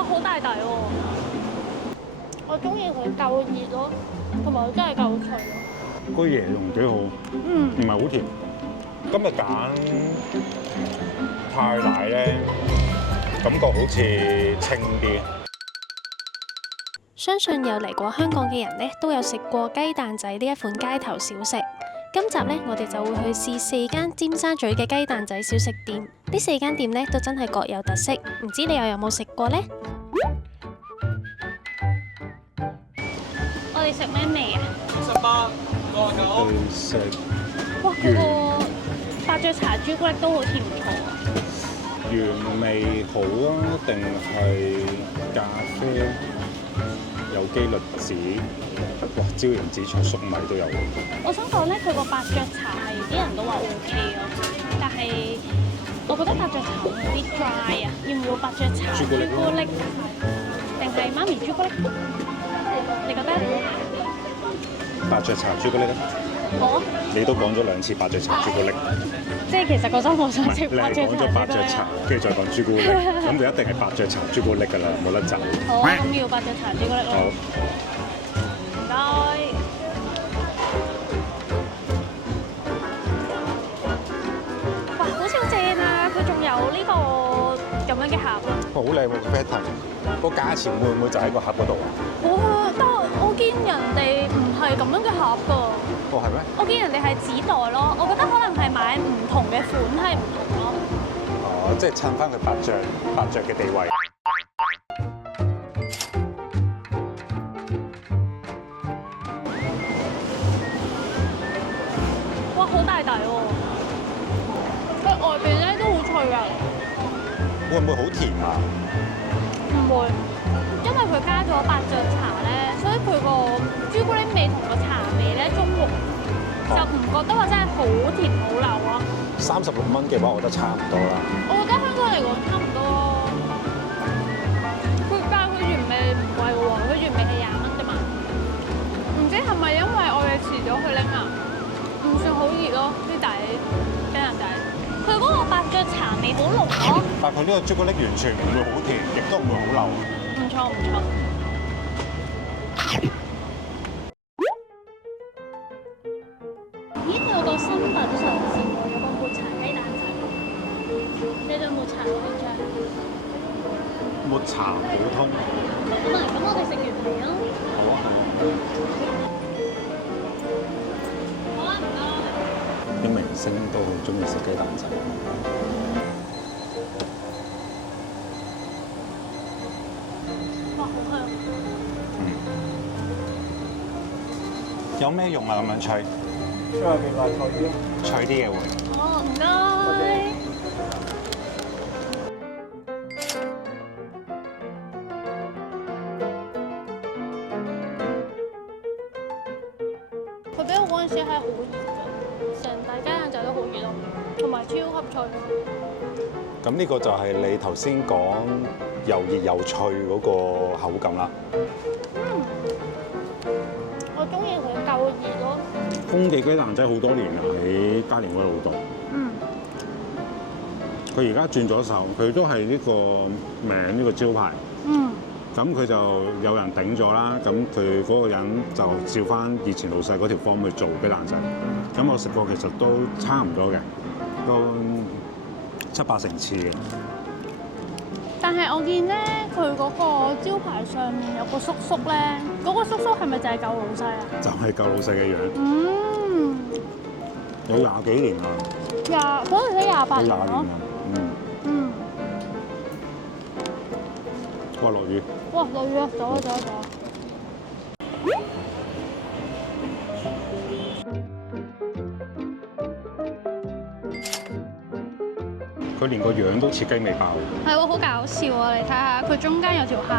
哇，好大底喎！我中意佢夠熱咯，同埋佢真係夠脆咯。個椰蓉幾好，嗯，唔係好甜。今日揀太奶咧，感覺好似清啲。相信有嚟過香港嘅人呢，都有食過雞蛋仔呢一款街頭小食。今集呢，我哋就會去試4間尖沙咀嘅雞蛋仔小食店。呢4間店呢，都真係各有特色，唔知你又有冇食過呢？我哋食咩味啊？去食哇！佢個伯爵茶朱古力都好甜唔錯啊！原味好啊，定係咖啡有機栗子？哇！椒鹽紫菜粟米都有喎。我想講咧，佢個伯爵茶係啲人都話 OK 咯，但係我覺得伯爵茶會有啲 dry 啊，要唔要伯爵茶朱古力定係媽咪朱古力？你覺得？伯爵茶朱古力咧？我你都講咗2次伯爵茶朱古力，即係其實個心我想食你係伯爵講咗伯爵茶茶，跟住再講朱古力，咁就一定係伯爵茶朱古力㗎啦，冇得走。好，咁要伯爵茶朱古力咯。好，唔該。哇，好似好正啊！佢仲有呢個咁樣嘅盒啊！好靚喎個 pattern，個價錢會唔會就喺個盒嗰度啊？哇！但係我見人哋唔係咁樣嘅盒㗎，哦，係咩？我見人哋係紙袋咯。我覺得可能係買唔同嘅款係唔同咯。哦，即係襯翻佢伯爵嘅地位。哇！好大底喎！佢外邊咧都好脆啊！會唔會好甜啊？唔會，因為佢加咗伯爵茶咧，所以佢個朱古力味同個茶味咧中和，就唔覺得話真係好甜好流咯。 36蚊嘅話，我覺得差唔多啦。我覺得香港嚟講差唔多咯。但係佢原味唔貴喎，佢原味係20蚊啫嘛。唔知係咪因為我哋遲咗去拎啊？唔算好熱咯，啲底雞蛋仔。佢嗰個伯爵茶味好濃咯。但係佢呢個朱古力完全唔會好甜，亦都唔會好流。唔錯唔錯。咦？有個新品嘗試喎，有個抹茶雞蛋仔。你對抹茶有興趣？抹茶普通。咁我哋食原味咯。好啊。好啊，唔該。啲明星都好中意食雞蛋仔。哇，好香！有咩用啊？咁樣吹？出入邊話脆啲，脆啲嘅會。哦，唔該。佢俾我嗰陣時係好熱㗎，成大雞蛋仔都好熱咯，同埋超級脆。咁呢個就係你頭先講又熱又脆嗰個口感啦。我中意佢夠熱咯。豐記雞蛋仔好多年啦，喺嘉年威老道。嗯。佢而家轉咗手，佢都係呢個名呢個招牌。嗯。咁佢就有人頂咗啦，咁佢嗰個人就照翻以前老細嗰條方去做雞蛋仔。咁我食過其實都差唔多嘅，都7、8成似嘅。但係我見咧，佢嗰個招牌上面有個叔叔咧，嗰個叔叔係咪就係舊老細啊？就係舊老細嘅樣，嗯。有20幾年啦，嗰陣時28都20年咯。年啦，嗯。哇落雨，哇，落雨啊！走啊走啊走啊！佢連個樣都似雞尾包。係喎，好搞笑啊！你睇下，佢中間有條坑。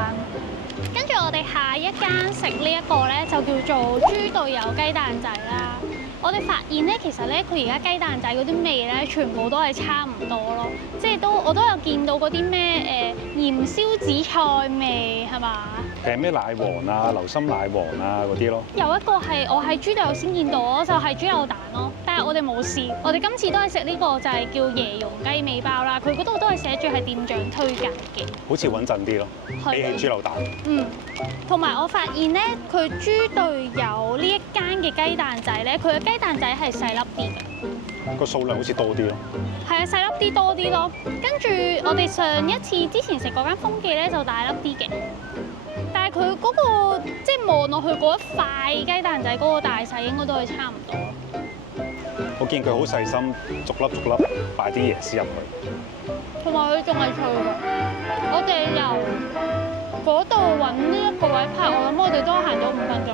跟住我哋下一間食呢一個咧，就叫做豬隊友雞蛋仔啦。我哋發現咧，其實咧佢而家雞蛋仔嗰啲味咧，全部都係差唔多咯。即係我都有見到嗰啲咩鹽紅燒紫菜味係嘛？誒咩奶黃啊、流心奶黃啊嗰啲咯。有一個係我喺豬柳先見到，就係豬柳蛋咯。但係我哋冇試，我哋今次都係食呢個就係叫椰蓉雞尾包啦。佢嗰度都係寫住係店長推介嘅，好似穩陣啲咯，係比起豬柳蛋。嗯，同埋我發現咧，佢豬隊友呢一間嘅雞蛋仔咧，佢嘅雞蛋仔係細粒啲嘅，個數量好似多啲咯。係啊，細粒啲多啲咯。跟住我哋上一次之前食嗰間豐記咧就大粒啲嘅，但係佢嗰個即係望落去嗰一塊雞蛋仔嗰個大細應該都係差唔多。我見佢好細心，逐粒逐粒擺啲椰絲入去。同埋佢仲係脆嘅。我哋由嗰度揾呢一個位拍，我諗我哋都行咗5分鐘，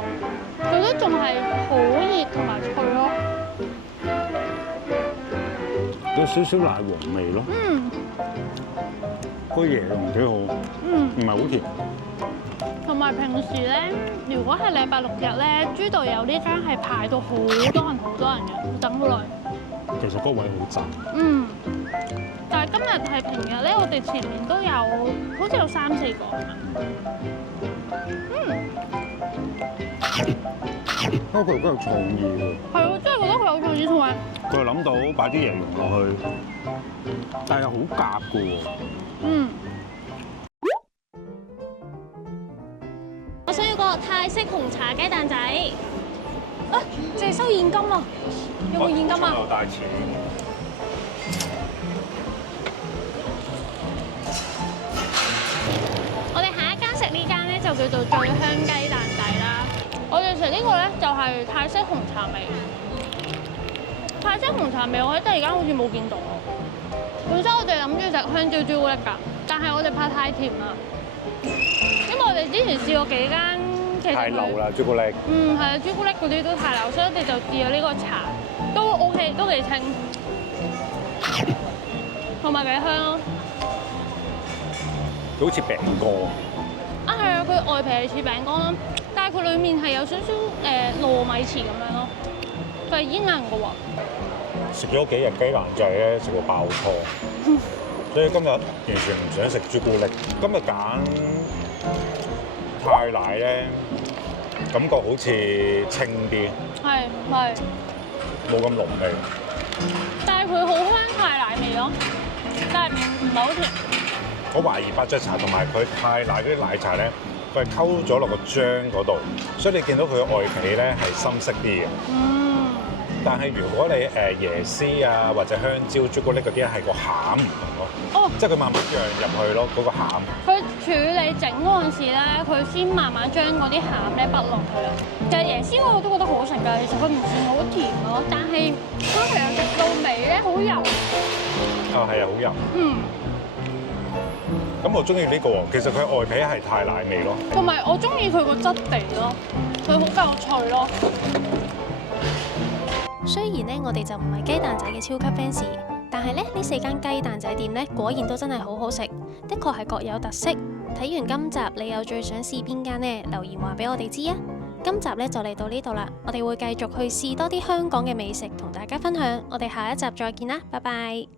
佢都仲係好熱同埋脆咯。有少少奶黃味咯。嗯，個椰蓉幾好，唔係好甜。同埋平時咧，如果係禮拜6日咧，豬隊友呢間係排到好多人嘅，等好耐。其實嗰個位好窄。嗯，但係今日係平日咧，我哋前面都有，好似有3-4個係嘛？不過佢都有創意喎。係喎，真係覺得佢有創意，同埋佢又諗到擺啲椰蓉落去，但係又好夾嘅喎。嗯。我想要個泰式紅茶雞蛋仔。啊，淨係收現金啊！有冇現金啊？有帶錢。我哋下一間食呢間咧就叫做醉香雞蛋仔啦。我哋食呢個咧就係泰式紅茶味。泰式紅茶味我喺第二間好似冇見到。本身我哋諗住食香蕉朱古力㗎，但係我哋怕太甜啦。因為我哋之前試過幾間，其實太流啦朱古力。係啊，朱古力嗰啲都太流，所以我哋就試咗呢個茶，都 OK，都幾清，同埋幾香咯。佢好似餅乾。啊係啊，佢外皮係似餅乾咯，但係佢裡面係有少少糯米糍咁樣咯，佢係煙韌嘅喎。食咗幾日雞蛋仔咧，食到爆湯，所以今日完全唔想食朱古力。今日揀泰奶咧，感覺好似清啲，係，冇咁濃味。但係佢好香泰奶味咯，但係唔係好甜。我懷疑伯爵茶同埋佢泰奶嗰啲奶茶咧，佢係溝咗落個漿嗰度，所以你見到佢嘅外皮咧係深色啲嘅。但係如果你椰絲啊或者香蕉朱古力嗰啲係個餡唔同咯，即係佢慢慢釀入去咯嗰個餡。佢處理整嗰陣時咧，佢先慢慢將嗰啲餡咧畢落去啦。其實椰絲我都覺得好食㗎，其實佢唔算好甜咯，但係佢其實食到尾咧好油。係啊，好油。咁我中意呢個喎，其實佢外皮係泰奶味咯。同埋我中意佢個質地咯，佢好夠脆咯。雖然咧，我哋就唔係雞蛋仔嘅超級 fans，但係咧呢4間雞蛋仔店咧果然都真係好好食，的確係各有特色。睇完今集，你有最想試邊間呢？留言話俾我哋知啊！今集咧就嚟到呢度啦，我哋會繼續去試多啲香港嘅美食同大家分享。我哋下一集再見啦，拜拜。